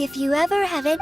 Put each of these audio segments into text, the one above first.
If you ever have it.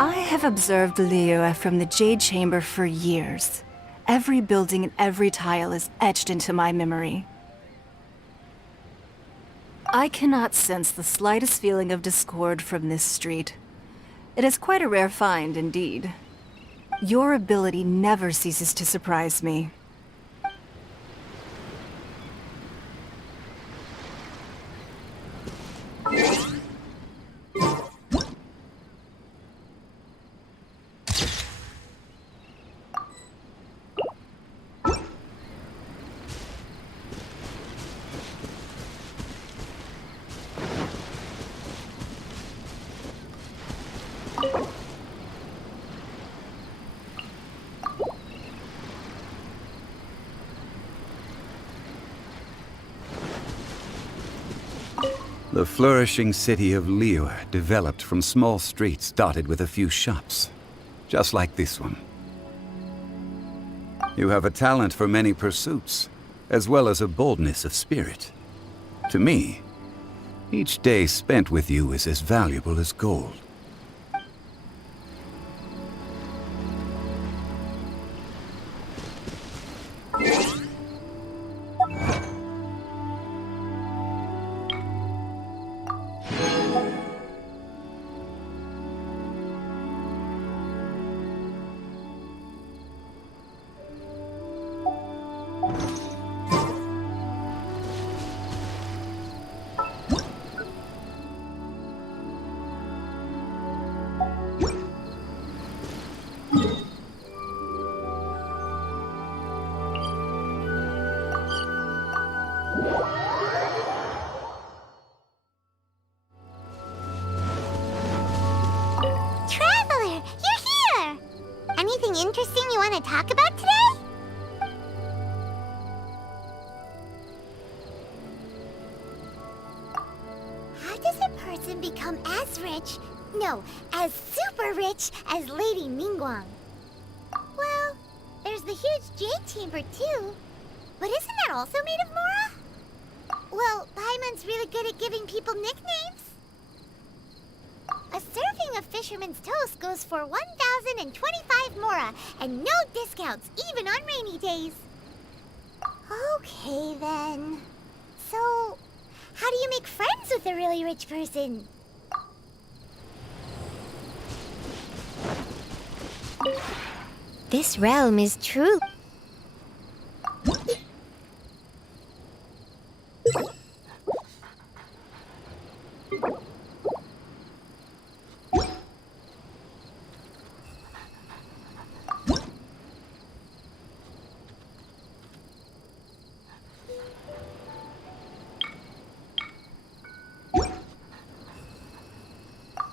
I have observed Liyue from the Jade Chamber for years. Every building and every tile is etched into my memory. I cannot sense the slightest feeling of discord from this street. It is quite a rare find indeed. Your ability never ceases to surprise me. The flourishing city of Liyue developed from small streets dotted with a few shops, just like this one. You have a talent for many pursuits, as well as a boldness of spirit. To me, each day spent with you is as valuable as gold. Traveler, you're here! Anything interesting you want to talk about today? How does a person become as rich, no, as super rich as Lady Ningguang? Well, there's the huge jade chamber too. But isn't that also made of Mora? Well, Paimon's really good at giving people nicknames. A serving of Fisherman's Toast goes for 1,025 Mora, and no discounts, even on rainy days. Okay, then. So, how do you make friends with a really rich person? This realm is true.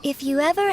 If you ever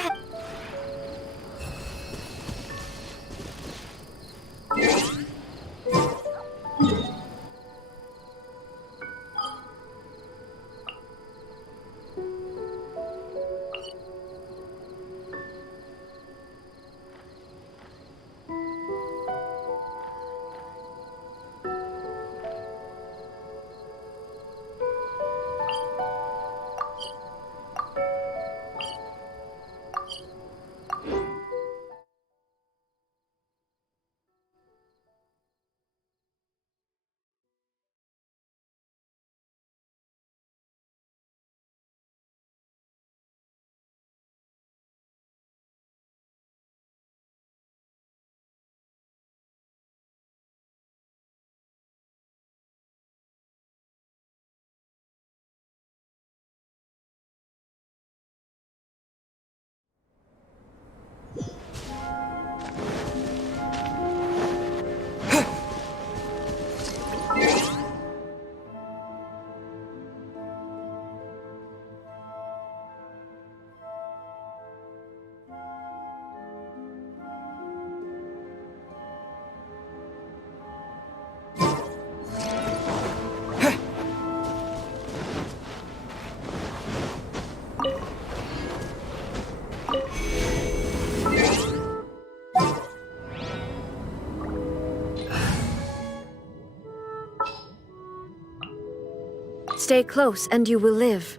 Stay close and you will live.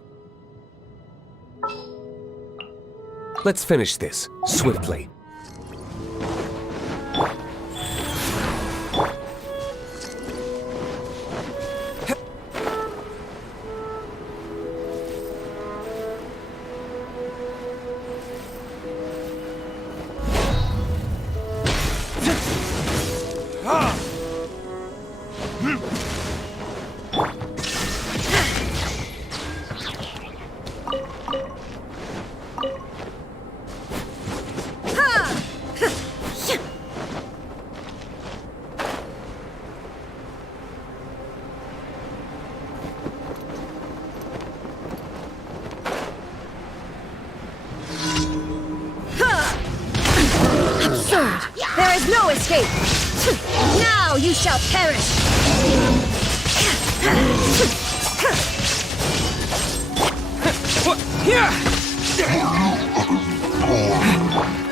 Let's finish this, swiftly. There is no escape! Now you shall perish!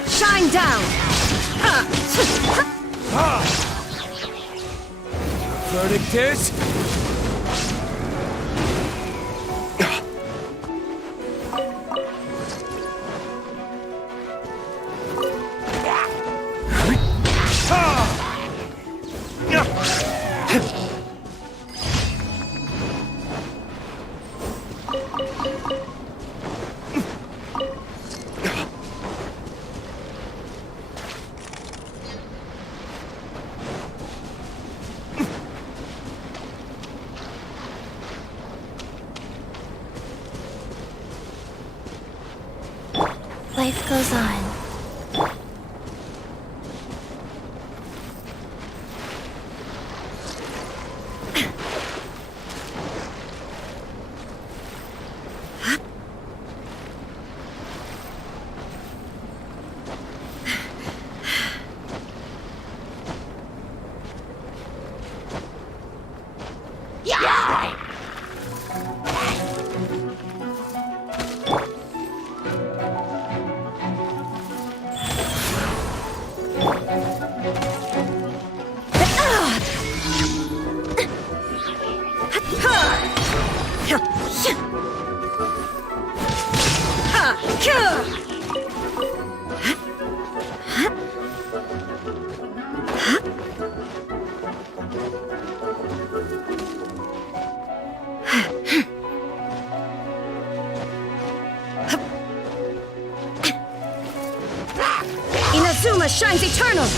Shine down! Verdict is... life goes on. Inazuma shines eternal!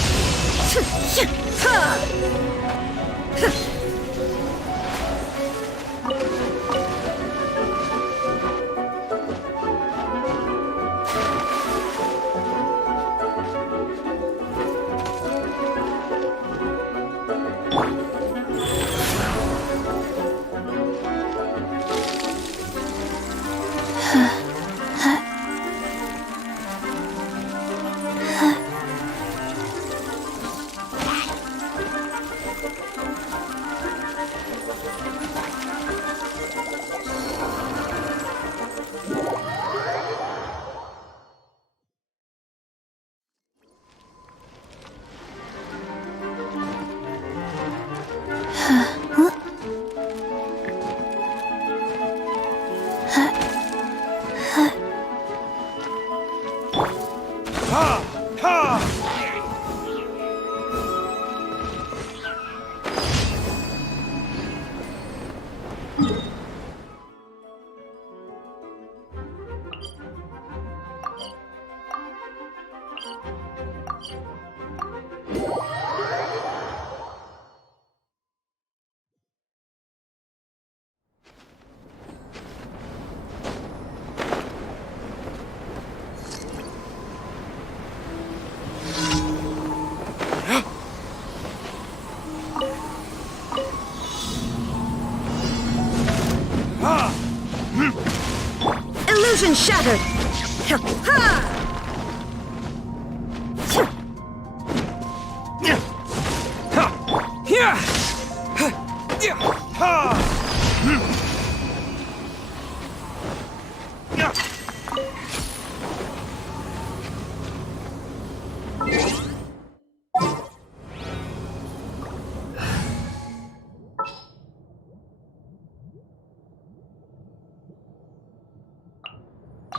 Illusion shattered! Ha!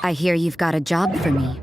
I hear you've got a job for me.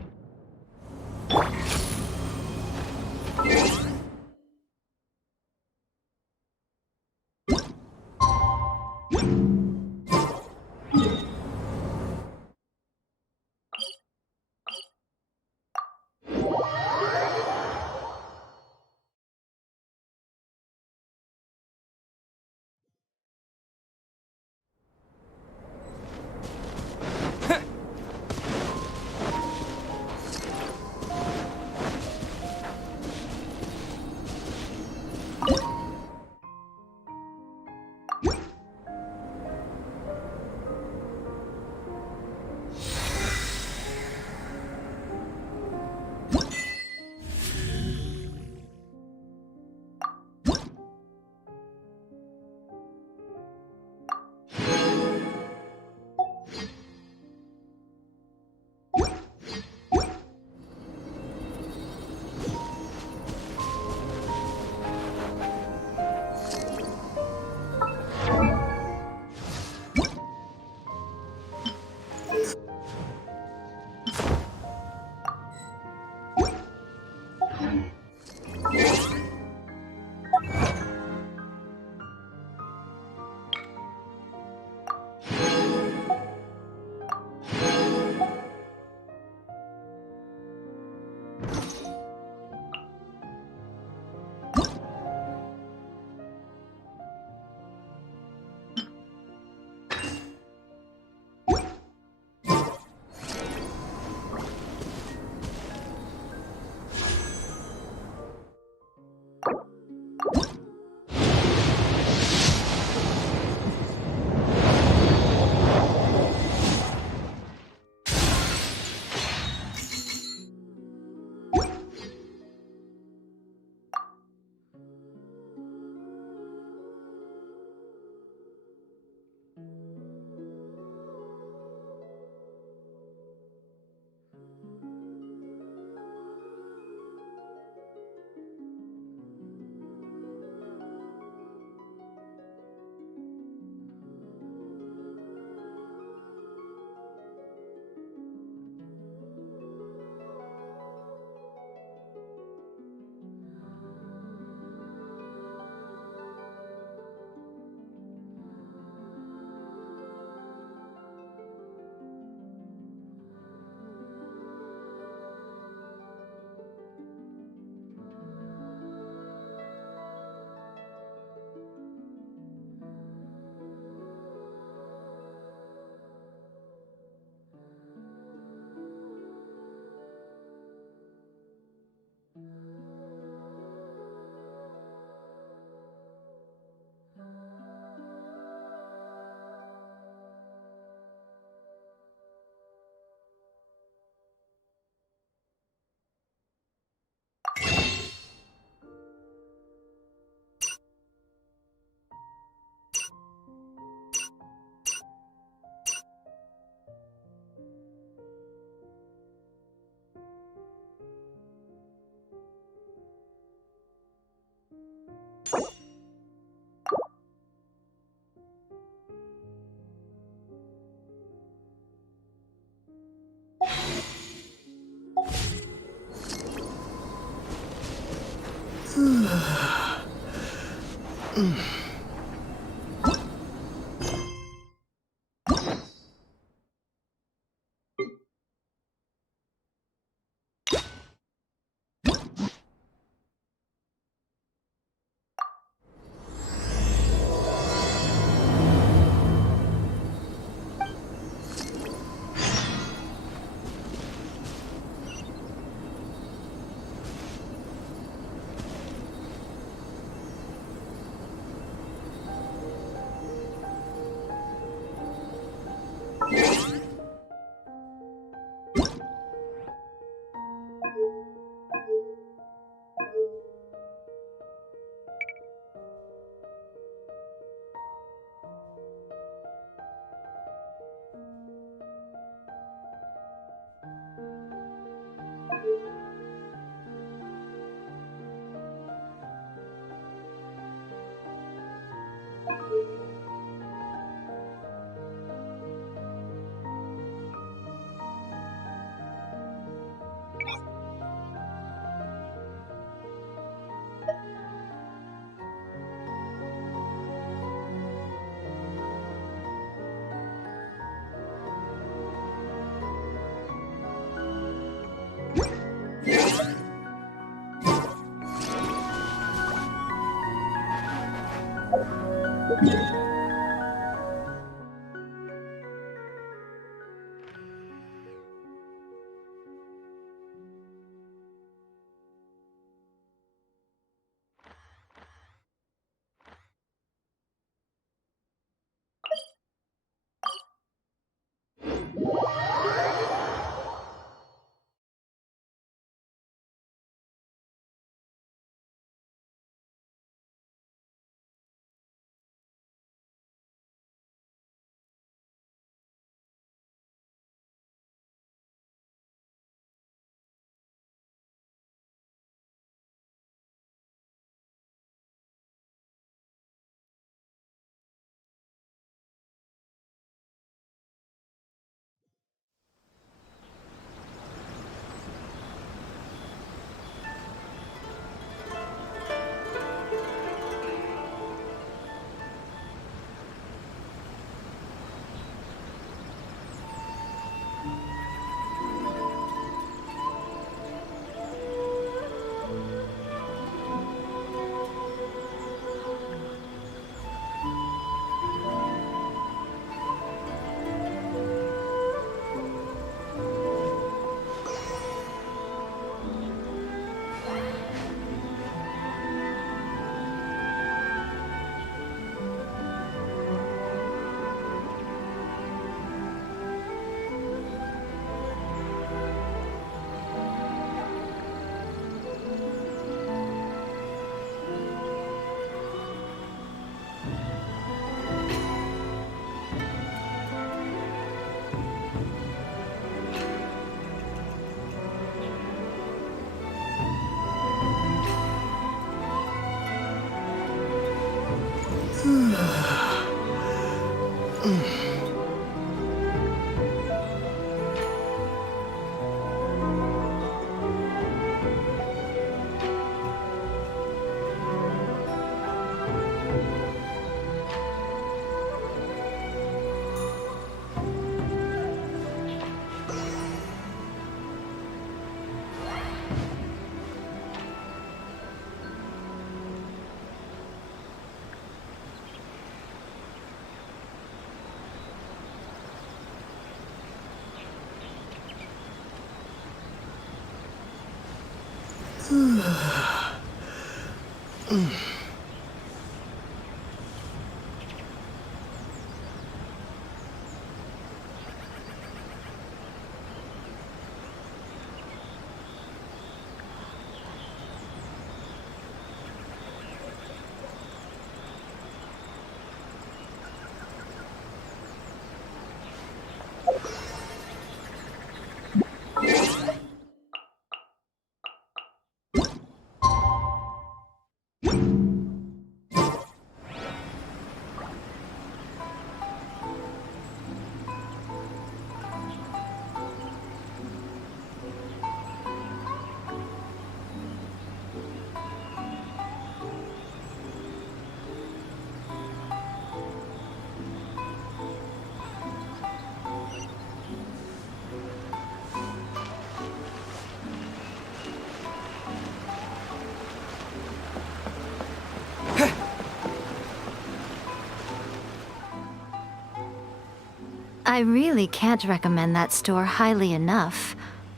I really can't recommend that store highly enough.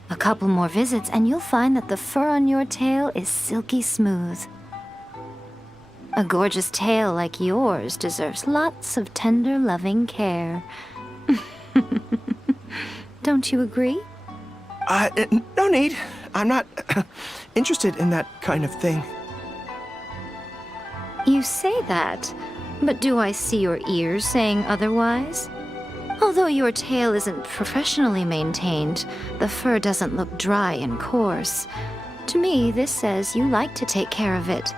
A couple more visits and you'll find that the fur on your tail is silky smooth. A gorgeous tail like yours deserves lots of tender, loving care. Don't you agree? No need. I'm not interested in that kind of thing. You say that, but do I see your ears saying otherwise? Although your tail isn't professionally maintained, the fur doesn't look dry and coarse. To me, this says you like to take care of it.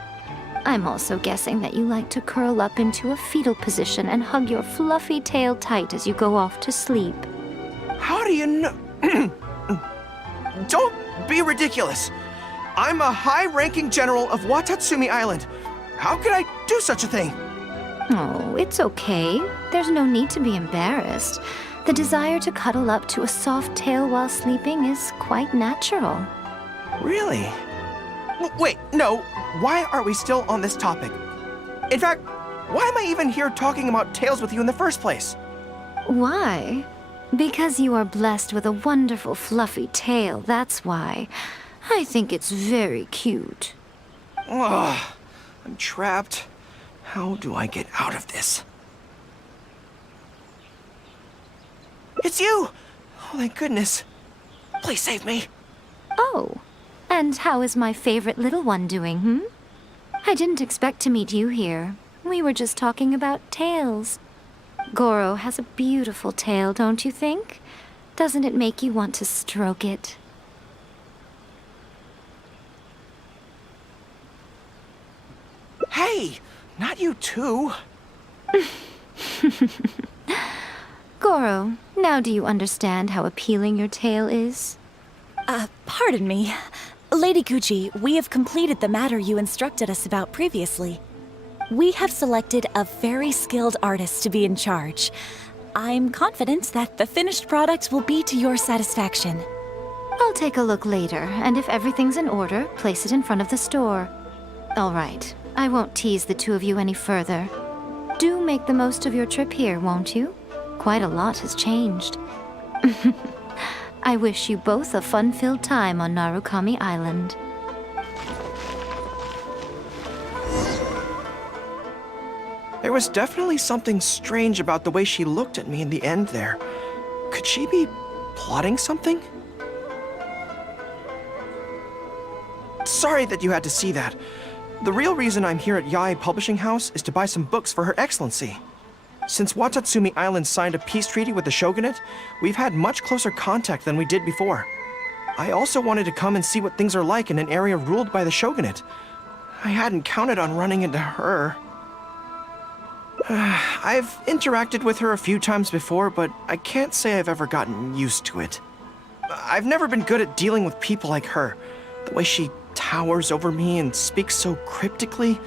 I'm also guessing that you like to curl up into a fetal position and hug your fluffy tail tight as you go off to sleep. How do you know? Don't be ridiculous. I'm a high-ranking general of Watatsumi Island. How could I do such a thing? Oh, it's okay. There's no need to be embarrassed. The desire to cuddle up to a soft tail while sleeping is quite natural. Really? Wait, no. Why are we still on this topic? In fact, why am I even here talking about tails with you in the first place? Why? Because you are blessed with a wonderful fluffy tail, that's why. I think it's very cute. Ugh, I'm trapped. How do I get out of this? It's you! Oh, thank goodness. Please save me. Oh, and how is my favorite little one doing, I didn't expect to meet you here. We were just talking about tails. Goro has a beautiful tail, don't you think? Doesn't it make you want to stroke it? Hey, not you too. Goro, now do you understand how appealing your tail is? Pardon me. Lady Gucci, we have completed the matter you instructed us about previously. We have selected a very skilled artist to be in charge. I'm confident that the finished product will be to your satisfaction. I'll take a look later, and if everything's in order, place it in front of the store. All right, I won't tease the two of you any further. Do make the most of your trip here, won't you? Quite a lot has changed. I wish you both a fun-filled time on Narukami Island. There was definitely something strange about the way she looked at me in the end there. Could she be plotting something? Sorry that you had to see that. The real reason I'm here at Yae Publishing House is to buy some books for Her Excellency. Since Watatsumi Island signed a peace treaty with the shogunate, we've had much closer contact than we did before. I also wanted to come and see what things are like in an area ruled by the shogunate. I hadn't counted on running into her. I've interacted with her a few times before, but I can't say I've ever gotten used to it. I've never been good at dealing with people like her. The way she towers over me and speaks so cryptically.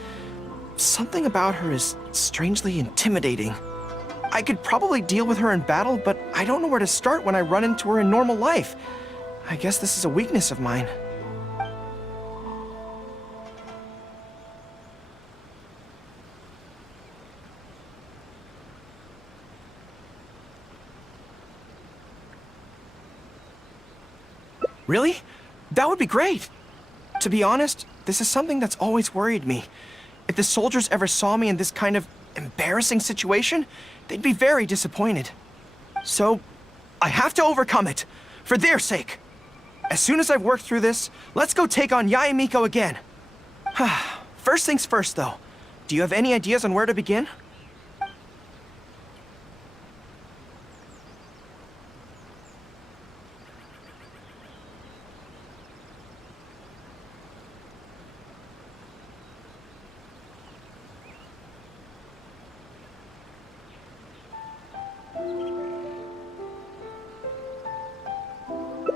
Something about her is strangely intimidating. I could probably deal with her in battle, but I don't know where to start when I run into her in normal life. I guess this is a weakness of mine. Really? That would be great. To be honest, this is something that's always worried me. If the soldiers ever saw me in this kind of embarrassing situation, they'd be very disappointed. So, I have to overcome it, for their sake. As soon as I've worked through this, let's go take on Yae Miko again. First things first, though. Do you have any ideas on where to begin?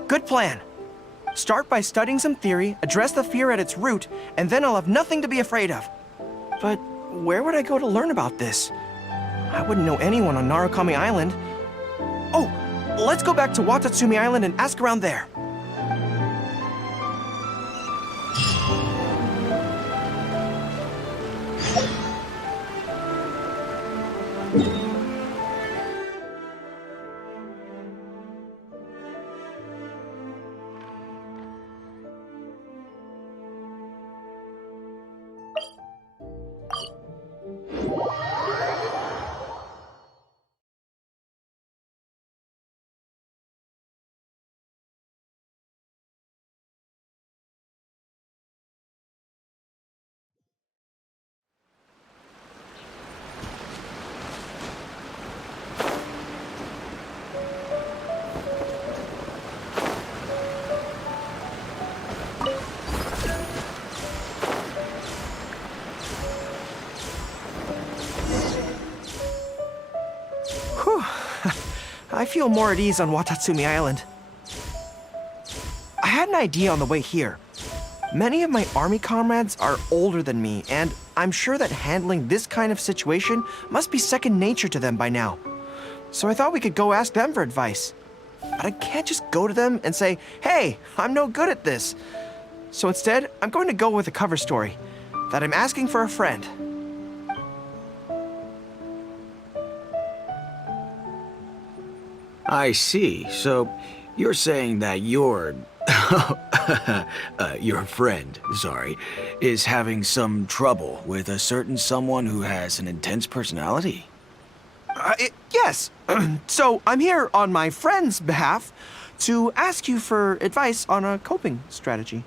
Good plan. Start by studying some theory, address the fear at its root, and then I'll have nothing to be afraid of. But where would I go to learn about this? I wouldn't know anyone on Narukami Island. Oh, let's go back to Watatsumi Island and ask around there. feel more at ease on Watatsumi Island. I had an idea on the way here. Many of my army comrades are older than me, and I'm sure that handling this kind of situation must be second nature to them by now. So I thought we could go ask them for advice. But I can't just go to them and say, hey, I'm no good at this. So instead, I'm going to go with a cover story, that I'm asking for a friend. I see. So you're saying that your friend, sorry, is having some trouble with a certain someone who has an intense personality? Yes. So I'm here on my friend's behalf to ask you for advice on a coping strategy.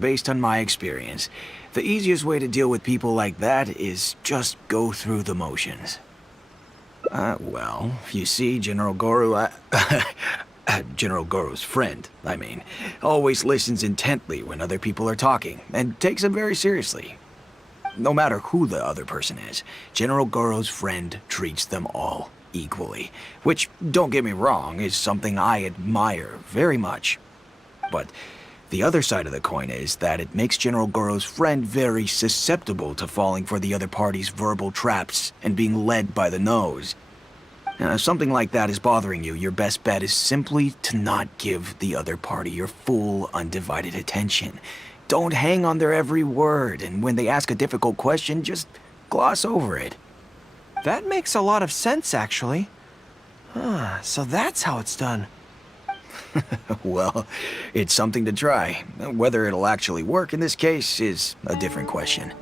Based on my experience, the easiest way to deal with people like that is just go through the motions. Well, you see, General Goro, General Goro's friend, I mean, always listens intently when other people are talking, and takes them very seriously. No matter who the other person is, General Goro's friend treats them all equally, which, don't get me wrong, is something I admire very much. But the other side of the coin is that it makes General Goro's friend very susceptible to falling for the other party's verbal traps and being led by the nose. If something like that is bothering you, your best bet is simply to not give the other party your full, undivided attention. Don't hang on their every word, and when they ask a difficult question, just gloss over it. That makes a lot of sense, actually. So that's how it's done. Well, it's something to try. Whether it'll actually work in this case is a different question.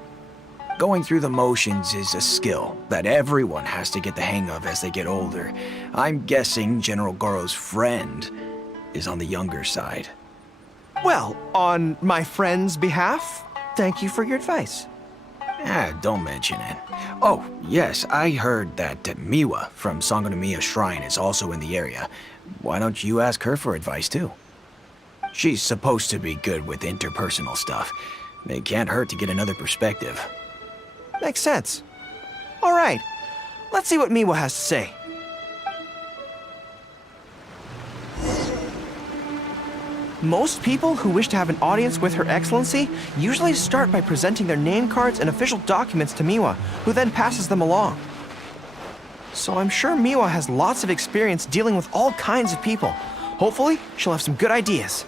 Going through the motions is a skill that everyone has to get the hang of as they get older. I'm guessing General Goro's friend is on the younger side. Well, on my friend's behalf, thank you for your advice. Don't mention it. Oh, yes, I heard that Miwa from Sangonomiya Shrine is also in the area. Why don't you ask her for advice, too? She's supposed to be good with interpersonal stuff. It can't hurt to get another perspective. Makes sense. All right, let's see what Miwa has to say. Most people who wish to have an audience with Her Excellency usually start by presenting their name cards and official documents to Miwa, who then passes them along. So I'm sure Miwa has lots of experience dealing with all kinds of people. Hopefully, she'll have some good ideas.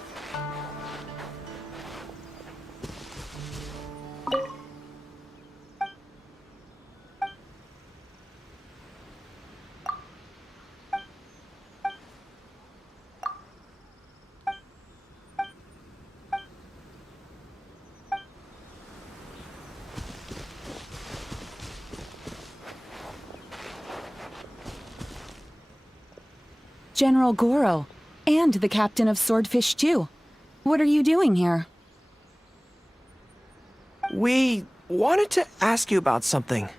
General Goro, and the captain of Swordfish too. What are you doing here? We wanted to ask you about something.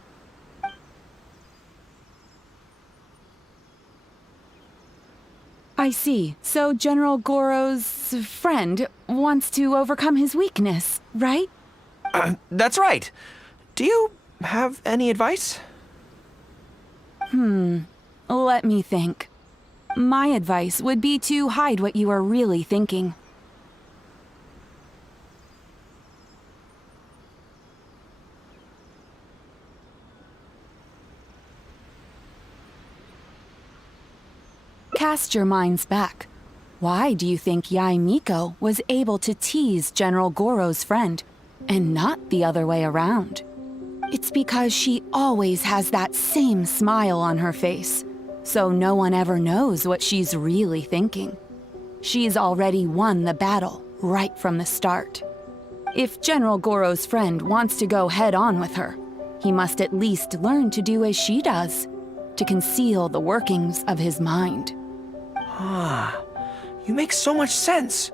I see. So General Goro's friend wants to overcome his weakness, right? That's right. Do you have any advice? Let me think. My advice would be to hide what you are really thinking. Cast your minds back. Why do you think Yae Miko was able to tease General Goro's friend, and not the other way around? It's because she always has that same smile on her face, so no one ever knows what she's really thinking. She's already won the battle right from the start. If General Goro's friend wants to go head-on with her, he must at least learn to do as she does, to conceal the workings of his mind. You make so much sense.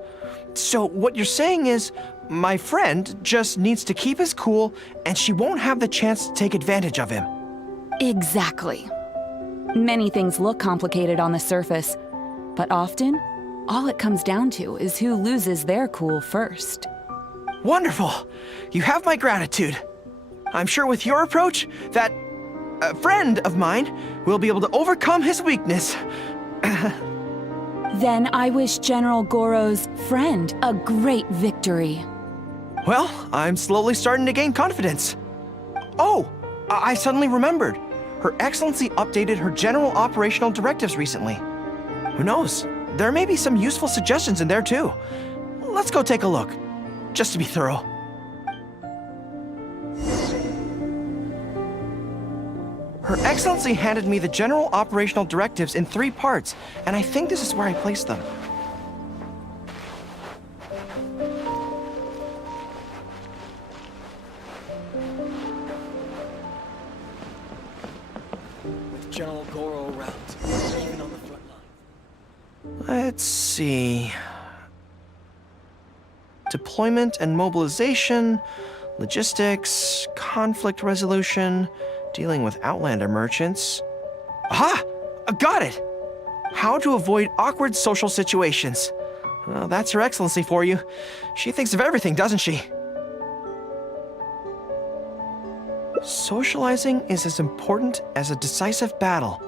So what you're saying is, my friend just needs to keep his cool, and she won't have the chance to take advantage of him. Exactly. Many things look complicated on the surface, but often, all it comes down to is who loses their cool first. Wonderful! You have my gratitude. I'm sure with your approach, that a friend of mine will be able to overcome his weakness. Then I wish General Goro's friend a great victory. Well, I'm slowly starting to gain confidence. Oh, I suddenly remembered. Her Excellency updated her general operational directives recently. Who knows? There may be some useful suggestions in there too. Let's go take a look, just to be thorough. Her Excellency handed me the general operational directives in 3 parts, and I think this is where I placed them. With General Goro around, even on the front line. Let's see. Deployment and mobilization, logistics, conflict resolution, dealing with Outlander merchants. Aha! I got it! How to avoid awkward social situations. Well, that's Her Excellency for you. She thinks of everything, doesn't she? Socializing is as important as a decisive battle.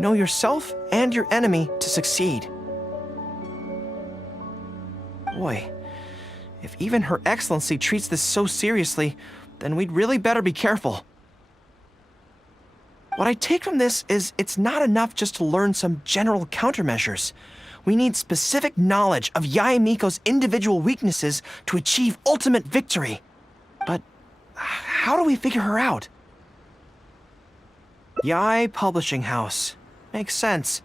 Know yourself and your enemy to succeed. Boy, if even Her Excellency treats this so seriously, then we'd really better be careful. What I take from this is it's not enough just to learn some general countermeasures. We need specific knowledge of Yae Miko's individual weaknesses to achieve ultimate victory. But how do we figure her out? Yae Publishing House. Makes sense.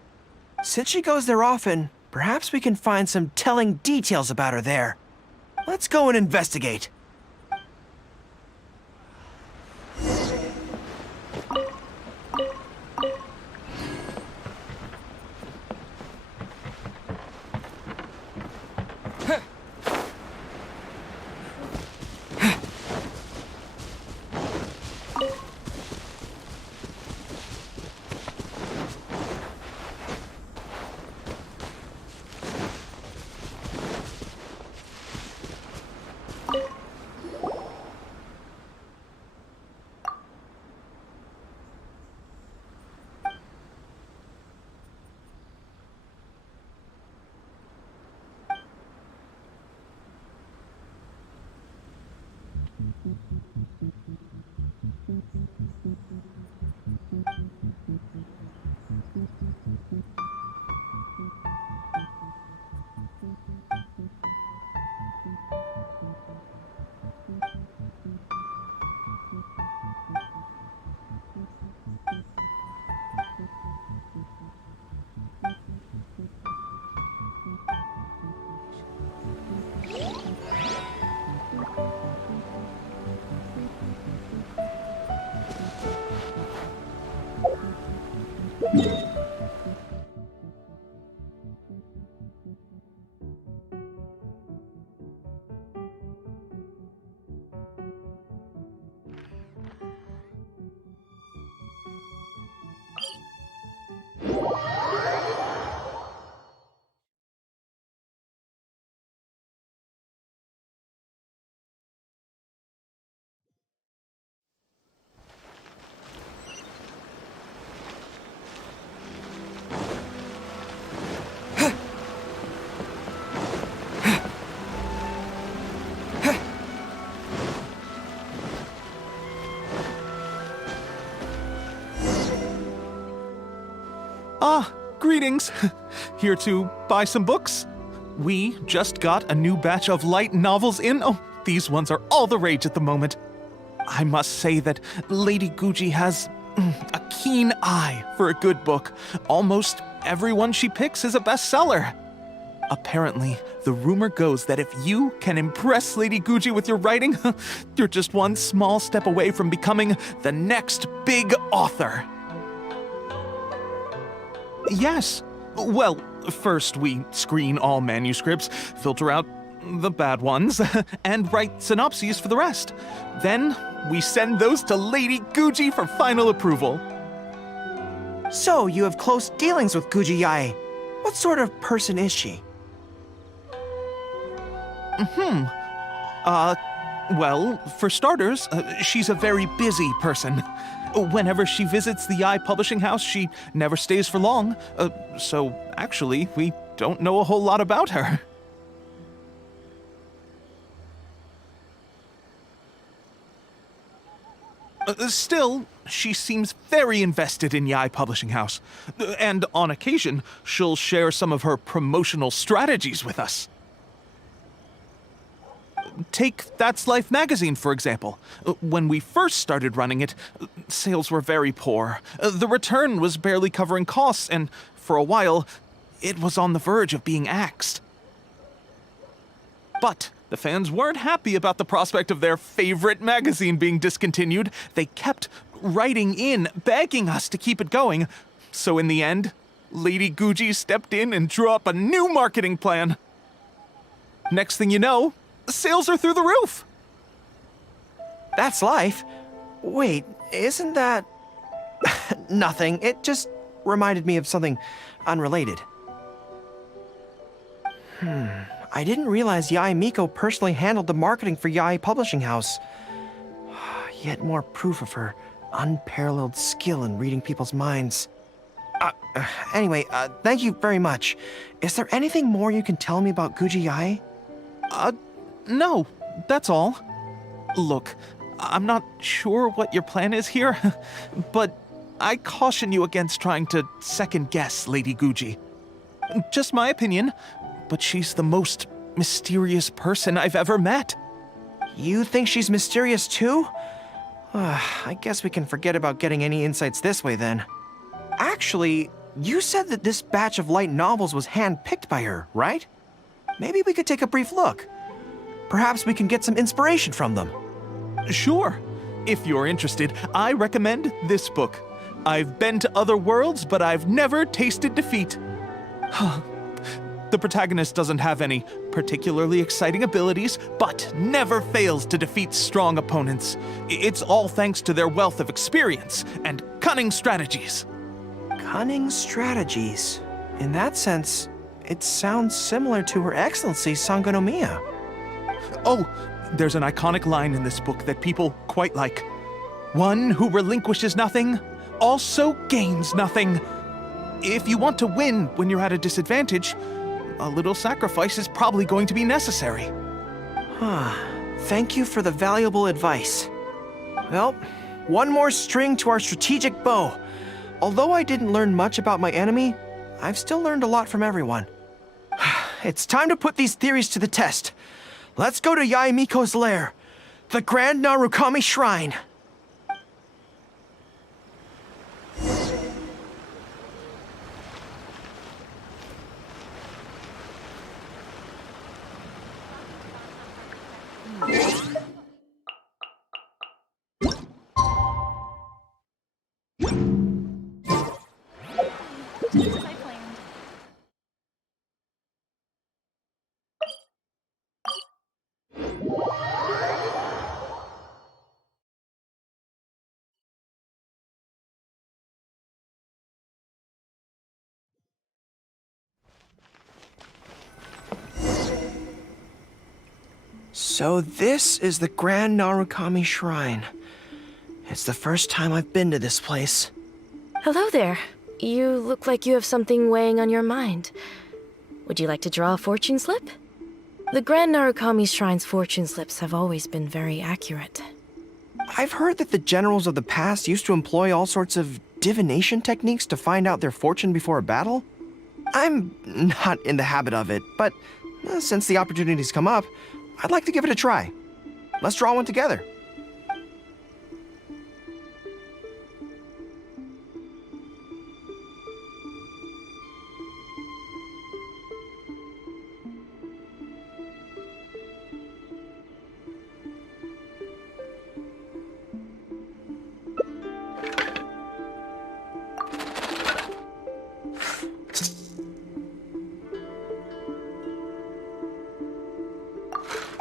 Since she goes there often, perhaps we can find some telling details about her there. Let's go and investigate. Ah, greetings. Here to buy some books? We just got a new batch of light novels in. Oh, these ones are all the rage at the moment. I must say that Lady Guji has a keen eye for a good book. Almost everyone she picks is a bestseller. Apparently, the rumor goes that if you can impress Lady Guji with your writing, you're just one small step away from becoming the next big author. Yes. Well, first we screen all manuscripts, filter out the bad ones, and write synopses for the rest. Then we send those to Lady Guji for final approval. So, you have close dealings with Guji Yae. What sort of person is she? Well, for starters, she's a very busy person. Whenever she visits the Yae Publishing House, she never stays for long. So actually, we don't know a whole lot about her. Still, she seems very invested in Yae Publishing House. And on occasion, she'll share some of her promotional strategies with us. Take That's Life magazine, for example. When we first started running it, sales were very poor. The return was barely covering costs, and for a while, it was on the verge of being axed. But the fans weren't happy about the prospect of their favorite magazine being discontinued. They kept writing in, begging us to keep it going. So in the end, Lady Guji stepped in and drew up a new marketing plan. Next thing you know, sales are through the roof. That's Life? Wait, isn't that... Nothing. It just reminded me of something unrelated. I didn't realize Yae Miko personally handled the marketing for Yae Publishing House. Yet more proof of her unparalleled skill in reading people's minds. Anyway, thank you very much. Is there anything more you can tell me about Guji Yae? No, that's all. Look, I'm not sure what your plan is here, but I caution you against trying to second-guess Lady Guji. Just my opinion, but she's the most mysterious person I've ever met. You think she's mysterious too? I guess we can forget about getting any insights this way then. Actually, you said that this batch of light novels was hand-picked by her, right? Maybe we could take a brief look. Perhaps we can get some inspiration from them. Sure. If you're interested, I recommend this book. I've been to other worlds, but I've never tasted defeat. The protagonist doesn't have any particularly exciting abilities, but never fails to defeat strong opponents. It's all thanks to their wealth of experience and cunning strategies. Cunning strategies? In that sense, it sounds similar to Her Excellency Sangonomiya. Oh, there's an iconic line in this book that people quite like. One who relinquishes nothing also gains nothing. If you want to win when you're at a disadvantage, a little sacrifice is probably going to be necessary. Thank you for the valuable advice. Well, one more string to our strategic bow. Although I didn't learn much about my enemy, I've still learned a lot from everyone. It's time to put these theories to the test. Let's go to Yae Miko's lair, the Grand Narukami Shrine. So this is the Grand Narukami Shrine. It's the first time I've been to this place. Hello there. You look like you have something weighing on your mind. Would you like to draw a fortune slip? The Grand Narukami Shrine's fortune slips have always been very accurate. I've heard that the generals of the past used to employ all sorts of divination techniques to find out their fortune before a battle. I'm not in the habit of it, but since the opportunity's come up, I'd like to give it a try. Let's draw one together.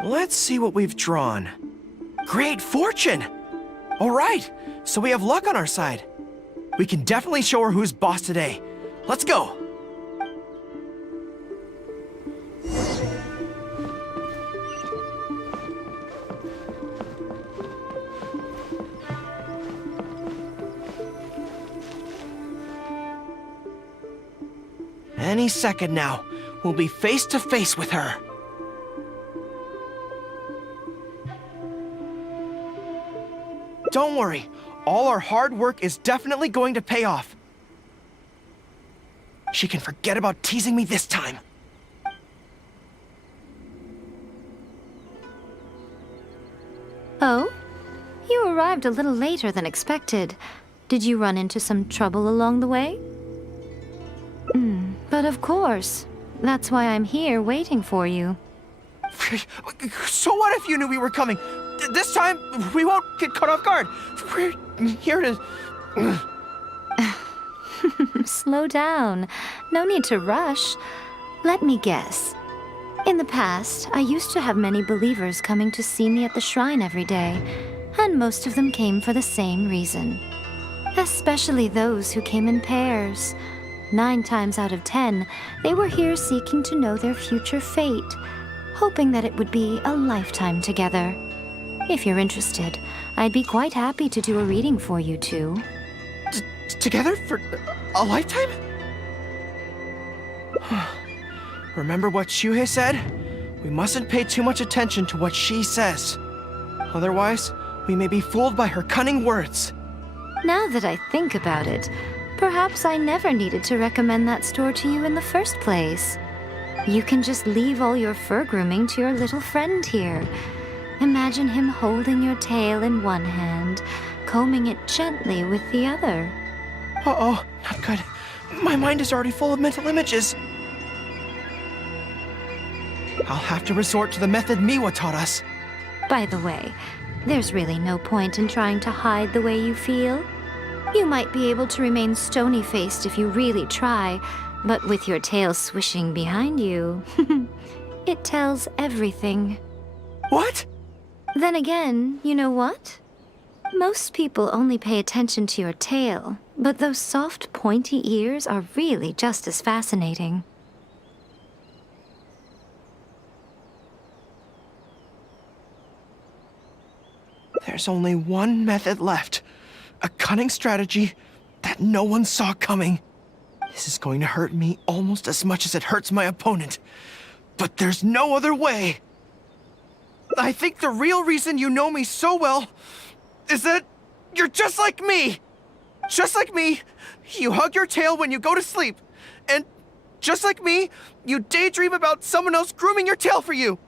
Let's see what we've drawn. Great fortune! All right, so we have luck on our side. We can definitely show her who's boss today. Let's go! Any second now, we'll be face to face with her. Don't worry, all our hard work is definitely going to pay off. She can forget about teasing me this time. Oh? You arrived a little later than expected. Did you run into some trouble along the way? But of course. That's why I'm here waiting for you. So what if you knew we were coming? This time, we won't get caught off guard. We're here to... Slow down. No need to rush. Let me guess. In the past, I used to have many believers coming to see me at the shrine every day, and most of them came for the same reason. Especially those who came in pairs. 9 times out of 10, they were here seeking to know their future fate, hoping that it would be a lifetime together. If you're interested, I'd be quite happy to do a reading for you two. Together for a lifetime? Remember what Shuhei said? We mustn't pay too much attention to what she says. Otherwise, we may be fooled by her cunning words. Now that I think about it, perhaps I never needed to recommend that store to you in the first place. You can just leave all your fur grooming to your little friend here. Imagine him holding your tail in one hand, combing it gently with the other. Uh-oh, not good. My mind is already full of mental images. I'll have to resort to the method Miwa taught us. By the way, there's really no point in trying to hide the way you feel. You might be able to remain stony-faced if you really try, but with your tail swishing behind you, it tells everything. What? Then again, you know what? Most people only pay attention to your tail, but those soft, pointy ears are really just as fascinating. There's only one method left. A cunning strategy that no one saw coming. This is going to hurt me almost as much as it hurts my opponent. But there's no other way. I think the real reason you know me so well is that you're just like me. Just like me, you hug your tail when you go to sleep. And just like me, you daydream about someone else grooming your tail for you.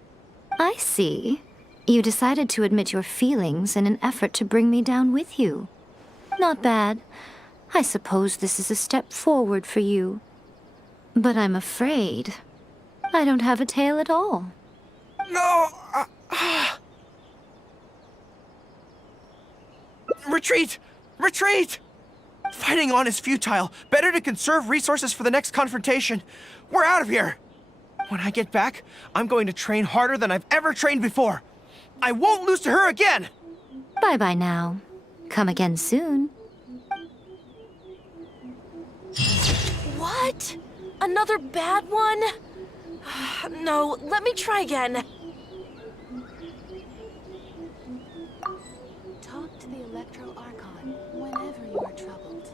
I see. You decided to admit your feelings in an effort to bring me down with you. Not bad. I suppose this is a step forward for you. But I'm afraid I don't have a tail at all. No! Retreat! Retreat! Fighting on is futile. Better to conserve resources for the next confrontation. We're out of here! When I get back, I'm going to train harder than I've ever trained before. I won't lose to her again! Bye-bye now. Come again soon. What? Another bad one? No, let me try again. Talk to the Electro Archon whenever you are troubled.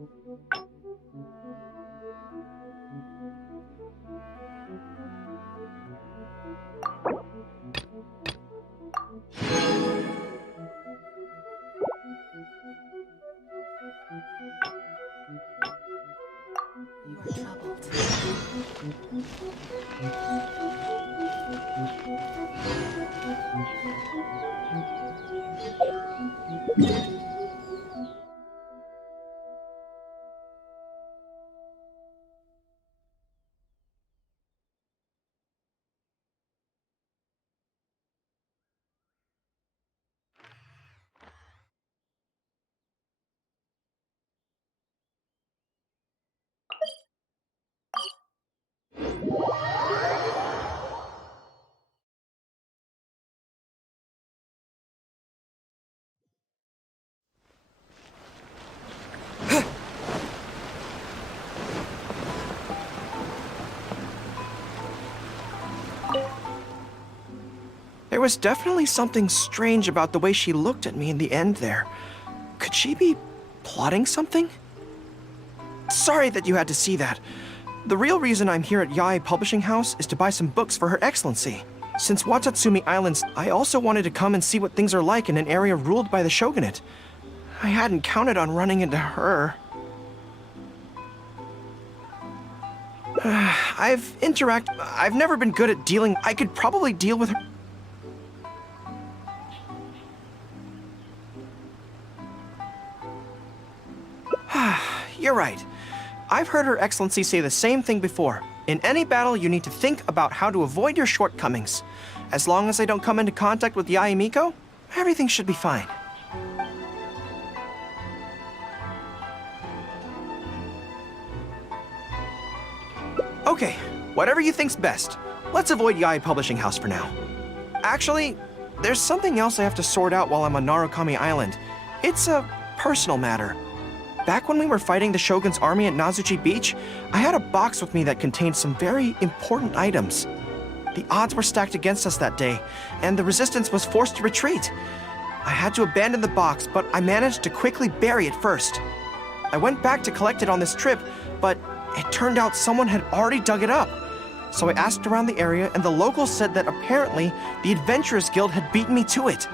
You are troubled. There was definitely something strange about the way she looked at me in the end there. Could she be plotting something? Sorry that you had to see that. The real reason I'm here at Yae Publishing House is to buy some books for Her Excellency. Since Watatsumi Islands, I also wanted to come and see what things are like in an area ruled by the shogunate. I hadn't counted on running into her. I've never been good at dealing. I could probably deal with her. You're right. I've heard Her Excellency say the same thing before. In any battle, you need to think about how to avoid your shortcomings. As long as I don't come into contact with Yae Miko, everything should be fine. Okay, whatever you think's best. Let's avoid Yae Publishing House for now. Actually, there's something else I have to sort out while I'm on Narukami Island. It's a personal matter. Back when we were fighting the Shogun's army at Nazuchi Beach, I had a box with me that contained some very important items. The odds were stacked against us that day, and the resistance was forced to retreat. I had to abandon the box, but I managed to quickly bury it first. I went back to collect it on this trip, but it turned out someone had already dug it up. So I asked around the area, and the locals said that apparently the Adventurers Guild had beaten me to it.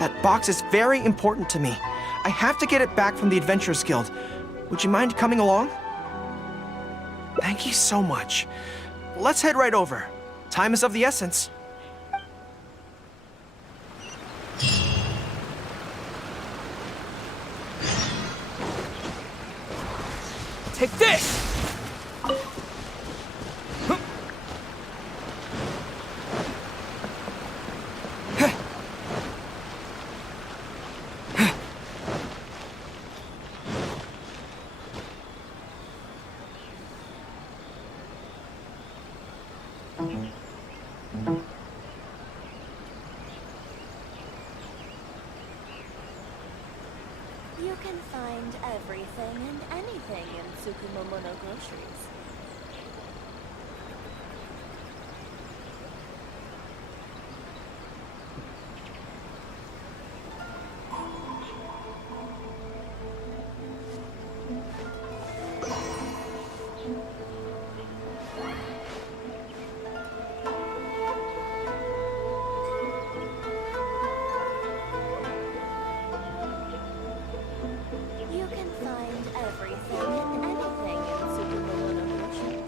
That box is very important to me. I have to get it back from the Adventurers Guild. Would you mind coming along? Thank you so much. Let's head right over. Time is of the essence. Take this! You can find everything and anything in Tsukumomono groceries. You can find everything and anything in Tsukumomono groceries.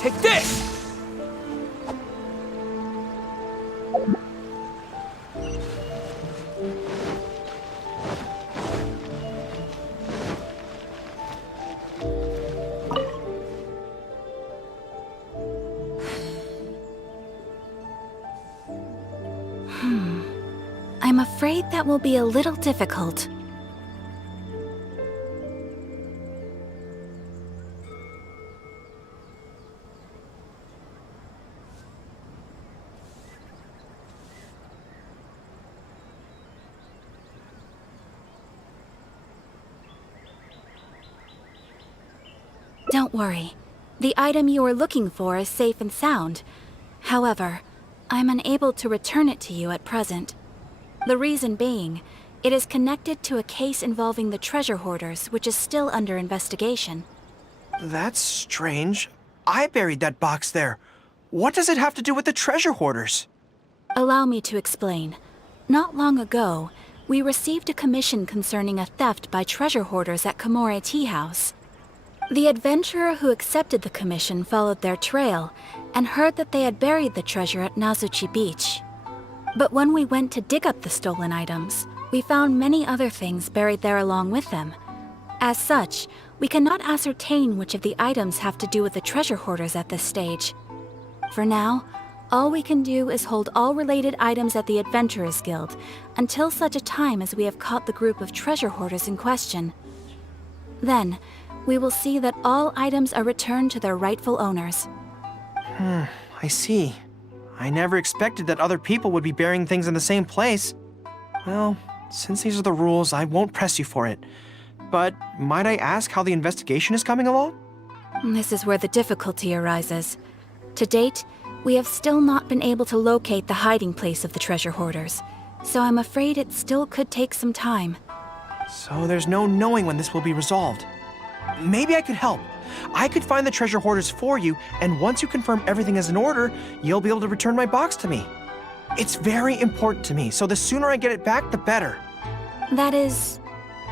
Take this! I'm afraid that will be a little difficult. Don't worry. The item you are looking for is safe and sound. However, I'm unable to return it to you at present. The reason being, it is connected to a case involving the treasure hoarders, which is still under investigation. That's strange. I buried that box there. What does it have to do with the treasure hoarders? Allow me to explain. Not long ago, we received a commission concerning a theft by treasure hoarders at Komore Tea House. The adventurer who accepted the commission followed their trail and heard that they had buried the treasure at Nazuchi Beach. But when we went to dig up the stolen items, we found many other things buried there along with them. As such, we cannot ascertain which of the items have to do with the treasure hoarders at this stage. For now, all we can do is hold all related items at the Adventurers Guild until such a time as we have caught the group of treasure hoarders in question. Then, we will see that all items are returned to their rightful owners. I see. I never expected that other people would be burying things in the same place. Well, since these are the rules, I won't press you for it. But might I ask how the investigation is coming along? This is where the difficulty arises. To date, we have still not been able to locate the hiding place of the treasure hoarders, so I'm afraid it still could take some time. So there's no knowing when this will be resolved. Maybe I could help. I could find the treasure hoarders for you, and once you confirm everything is in order, you'll be able to return my box to me. It's very important to me, so the sooner I get it back, the better. That is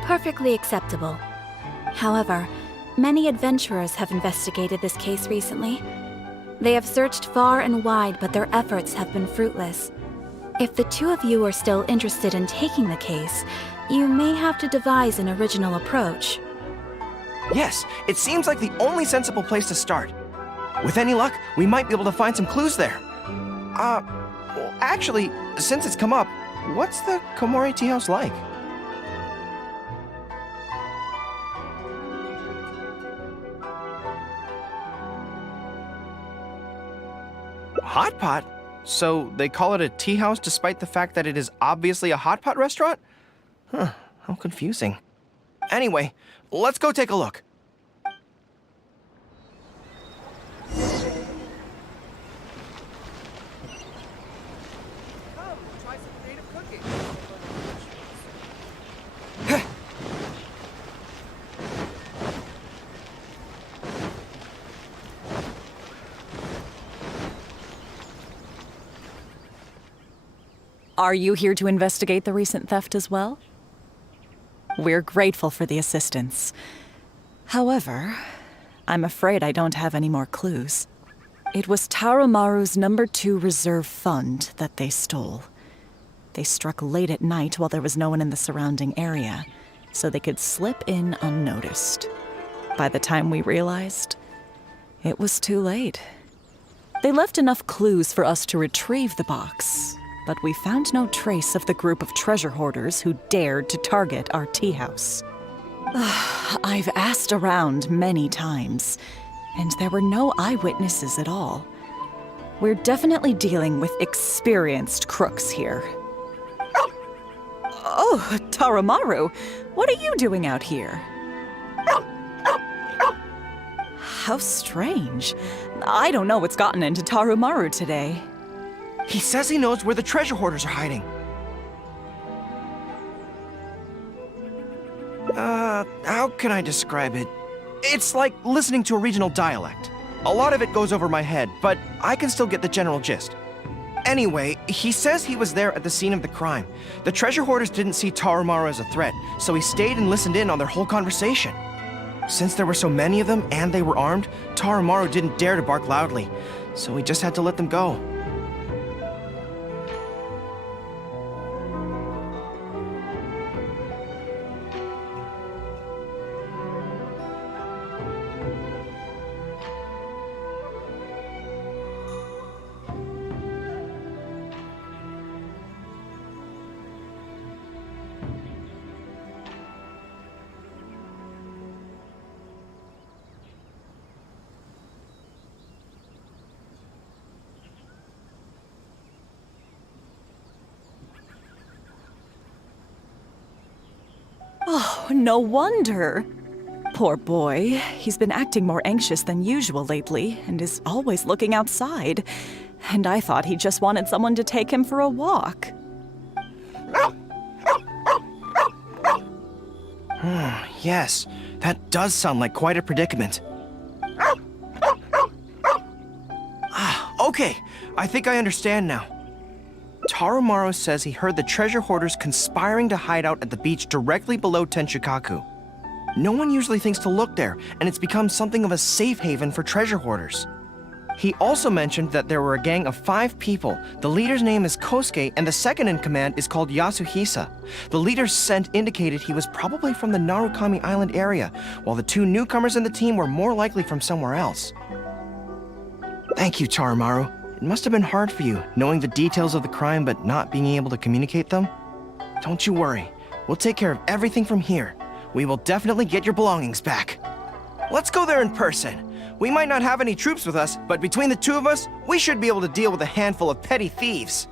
perfectly acceptable. However, many adventurers have investigated this case recently. They have searched far and wide, but their efforts have been fruitless. If the two of you are still interested in taking the case, you may have to devise an original approach. Yes, it seems like the only sensible place to start. With any luck, we might be able to find some clues there. Well, actually, since it's come up, what's the Komori tea house like? Hot pot? So they call it a tea house despite the fact that it is obviously a hot pot restaurant? Huh, how confusing. Anyway, let's go take a look. Come, try some creative cooking. Are you here to investigate the recent theft as well? We're grateful for the assistance. However, I'm afraid I don't have any more clues. It was Tarumaru's #2 reserve fund that they stole. They struck late at night while there was no one in the surrounding area, so they could slip in unnoticed. By the time we realized, it was too late. They left enough clues for us to retrieve the box, but we found no trace of the group of treasure hoarders who dared to target our tea house. I've asked around many times, and there were no eyewitnesses at all. We're definitely dealing with experienced crooks here. Oh, Tarumaru, what are you doing out here? How strange. I don't know what's gotten into Tarumaru today. He says he knows where the treasure hoarders are hiding. How can I describe it? It's like listening to a regional dialect. A lot of it goes over my head, but I can still get the general gist. Anyway, he says he was there at the scene of the crime. The treasure hoarders didn't see Tarumaru as a threat, so he stayed and listened in on their whole conversation. Since there were so many of them and they were armed, Tarumaru didn't dare to bark loudly, so we just had to let them go. Oh, no wonder. Poor boy. He's been acting more anxious than usual lately and is always looking outside. And I thought he just wanted someone to take him for a walk. Yes, that does sound like quite a predicament. Okay, I think I understand now. Tarumaru says he heard the treasure hoarders conspiring to hide out at the beach directly below Tenshukaku. No one usually thinks to look there, and it's become something of a safe haven for treasure hoarders. He also mentioned that there were a gang of 5 people. The leader's name is Kosuke, and the second in command is called Yasuhisa. The leader's scent indicated he was probably from the Narukami Island area, while the 2 newcomers in the team were more likely from somewhere else. Thank you, Tarumaru. It must have been hard for you, knowing the details of the crime but not being able to communicate them. Don't you worry. We'll take care of everything from here. We will definitely get your belongings back. Let's go there in person. We might not have any troops with us, but between the 2 of us, we should be able to deal with a handful of petty thieves.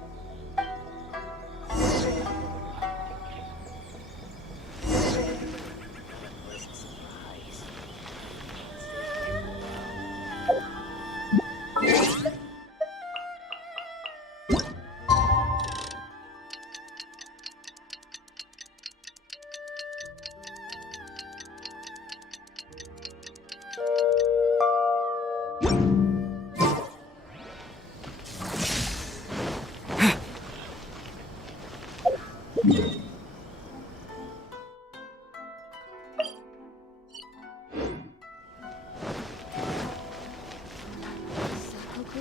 Sakoku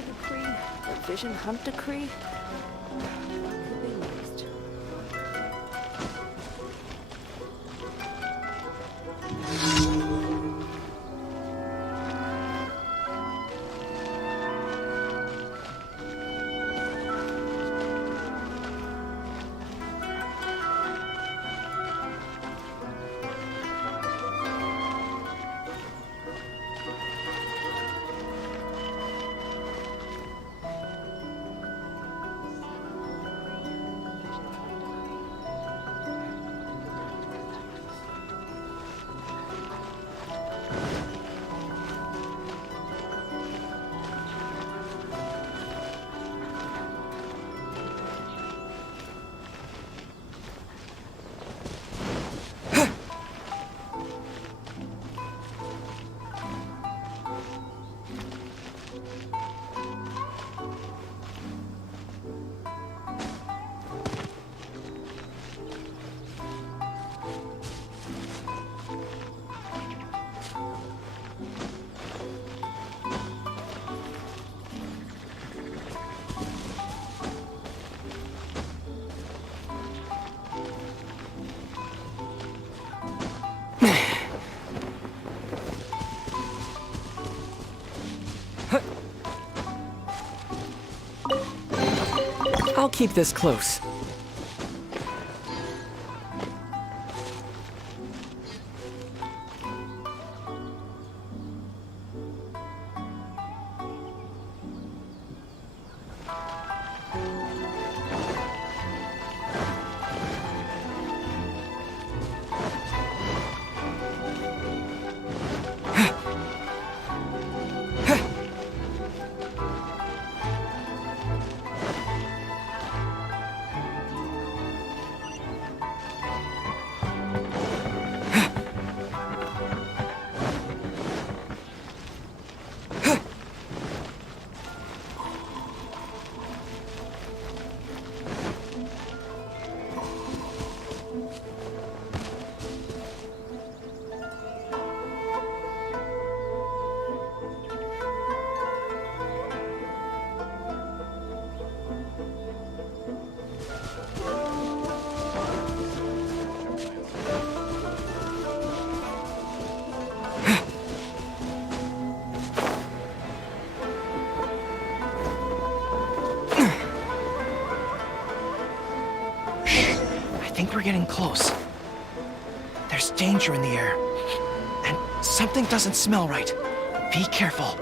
decree? The Vision Hunt decree? Could be used. I'll keep this close. I think we're getting close. There's danger in the air. And something doesn't smell right. Be careful.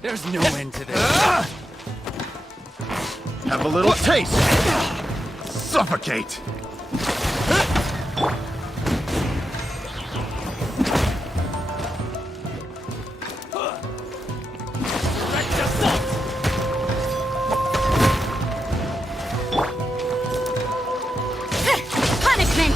There's no end to this. Have a little taste. Suffocate. Punishment!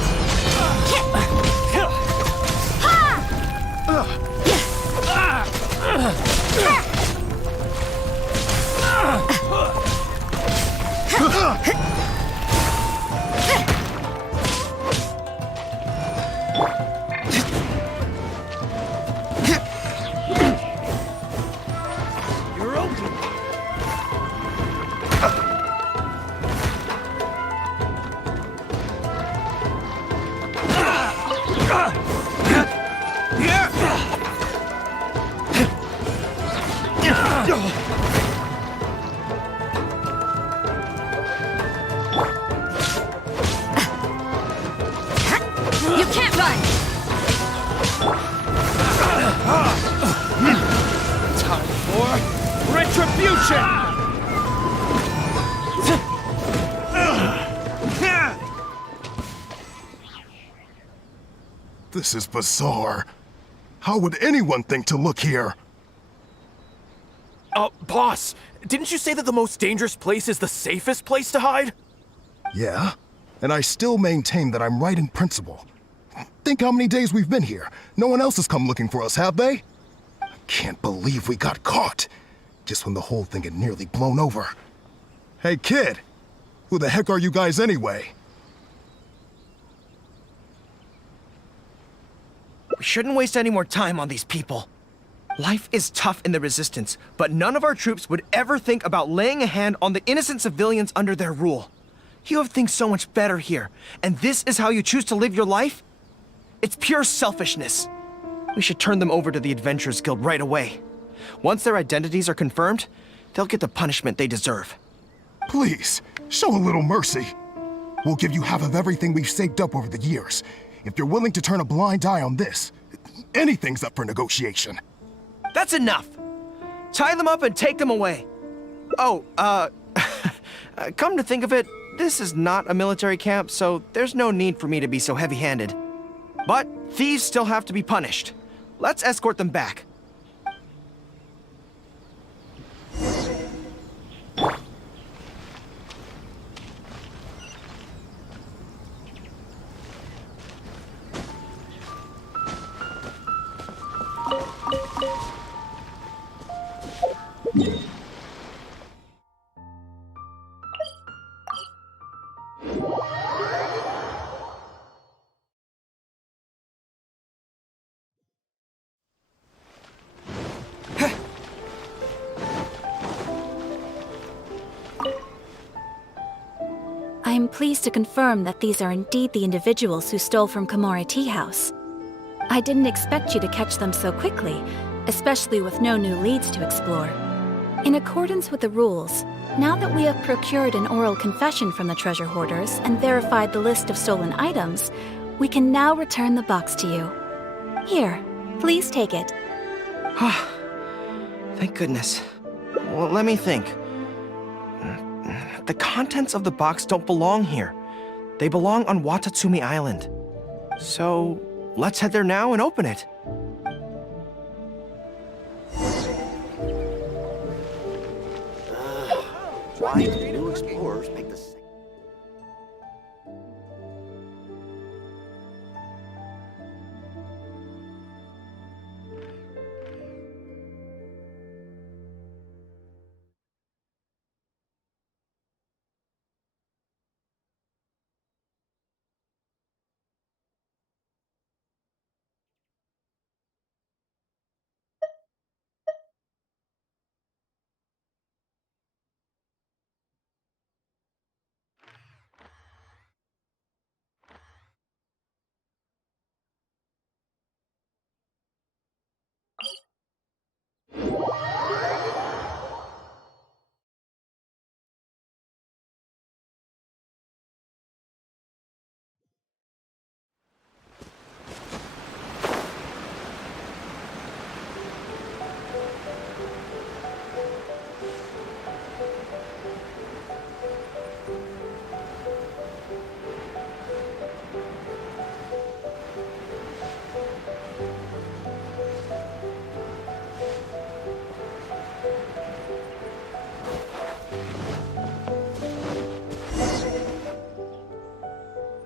You can't run! Time for retribution! This is bizarre. How would anyone think to look here? Boss, didn't you say that the most dangerous place is the safest place to hide? Yeah, and I still maintain that I'm right in principle. Think how many days we've been here. No one else has come looking for us, have they? I can't believe we got caught. Just when the whole thing had nearly blown over. Hey, kid! Who the heck are you guys anyway? We shouldn't waste any more time on these people. Life is tough in the Resistance, but none of our troops would ever think about laying a hand on the innocent civilians under their rule. You have things so much better here, and this is how you choose to live your life? It's pure selfishness. We should turn them over to the Adventurers Guild right away. Once their identities are confirmed, they'll get the punishment they deserve. Please, show a little mercy. We'll give you half of everything we've saved up over the years. If you're willing to turn a blind eye on this, anything's up for negotiation. That's enough! Tie them up and take them away. Oh, come to think of it, this is not a military camp, so there's no need for me to be so heavy-handed. But thieves still have to be punished. Let's escort them back. I am pleased to confirm that these are indeed the individuals who stole from Komori Tea House. I didn't expect you to catch them so quickly, especially with no new leads to explore. In accordance with the rules, now that we have procured an oral confession from the treasure hoarders and verified the list of stolen items, we can now return the box to you. Here, please take it. Thank goodness. Well, let me think. The contents of the box don't belong here. They belong on Watatsumi Island. So, let's head there now and open it. Why do new explorers make the same?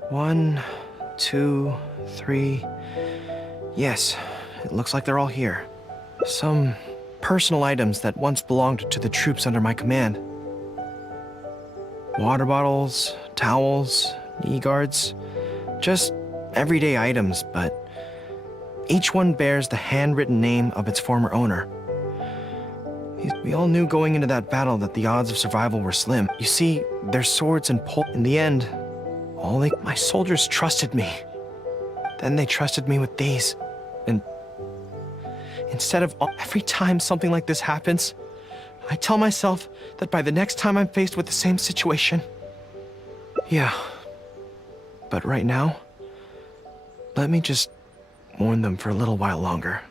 One, two, three. Yes, it looks like they're all here. Some personal items that once belonged to the troops under my command. Water bottles, towels, knee guards. Just everyday items, but each one bears the handwritten name of its former owner. We all knew going into that battle that the odds of survival were slim. You see, their swords and in the end, my soldiers trusted me. Then they trusted me with these. And instead of every time something like this happens, I tell myself that by the next time I'm faced with the same situation. Yeah. But right now, let me just mourn them for a little while longer.